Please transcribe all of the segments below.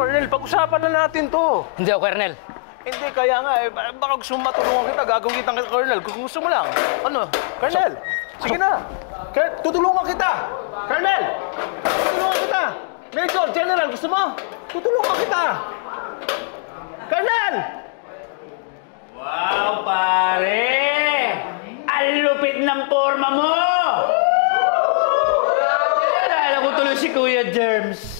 Colonel, pag-usapan na natin to. Hindi ako, Colonel. Hindi, kaya nga eh. Baka gusto mo matulungan kita, gagawin kita, Colonel. Kung gusto mo lang. Ano? Colonel, sige na. Tutulungan kita. Colonel, tutulungan kita. Major, General, gusto mo? Tutulungan kita. Colonel! Wow, pare! Ang lupit ng forma mo! Naalala ko tuloy si Kuya Germs.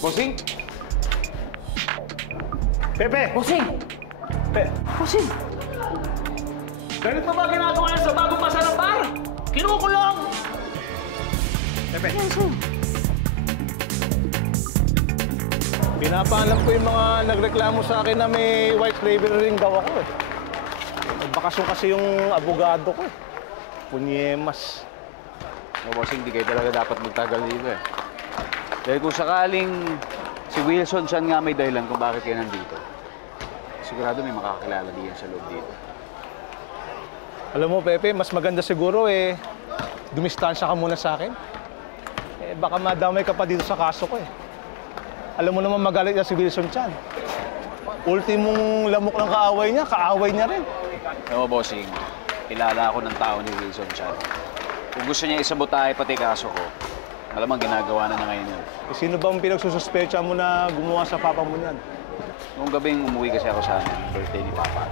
Bossing? Pepe! Bossing! Bossing! Ganito ba ginagawa niya sa bagong masa ng bar? Kinukulong! Pepe. Pinapaalam ko yung mga nagreklamo sa akin na may white label ring daw ako eh. Nagbakasyon kasi yung abogado ko eh. Punyemas. Bossing, hindi kayo talaga dapat magtagal dito eh. Dahil kung sakaling si Wilson siya nga may dahilan kung bakit kayo nandito, sigurado may makakakilala diyan sa loob dito. Alam mo, Pepe, mas maganda siguro eh, dumistansya ka muna sa akin. Eh, baka madamay ka pa dito sa kaso ko eh. Alam mo naman magalit na si Wilson Chan. Ultimong lamok ng kaaway niya rin. Alam mo, Bossing, kilala ako ng tao ni Wilson Chan. Kung gusto niya isabotahe pati kaso ko, malamang ginagawa na niya ngayon yun. Eh, sino bang pinagsususpecha mo na gumawa sa papa mo niyan? Noong gabing umuwi kasi ako sa birthday ni Papa.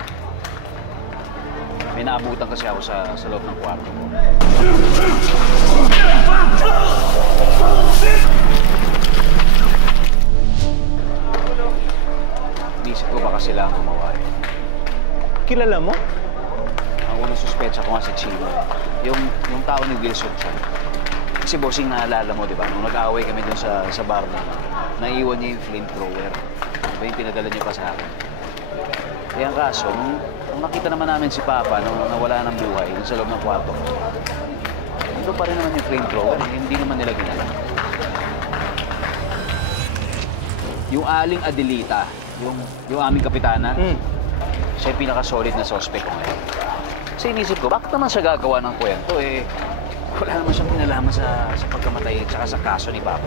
May naabutan kasi ako sa loob ng kwarto ko. Inisip ko baka sila ang gumawa eh. Kilala mo? Ang unang suspecha ko nga si Chino. Yung tao ni Wilson siya. Kasi Bossing, naalala mo, di ba? Nung nag-aaway kami dun sa bar na, naiwan niya yung flamethrower. Diba yung pinadala niya pa sa akin? Kaya ang kaso, nung nakita naman namin si Papa nung nawala ng buhay dun sa loob ng kwarto, ito pa rin naman yung flamethrower. Hindi naman nila ginala. Yung Aling Adelita, yung aming kapitana, siya yung pinaka-solid na suspect ko ngayon. Kasi inisip ko, bakit naman siya gagawa ng kwento eh? Wala naman siyang pinalaman sa pagkamatay at saka sa kaso ni Papa.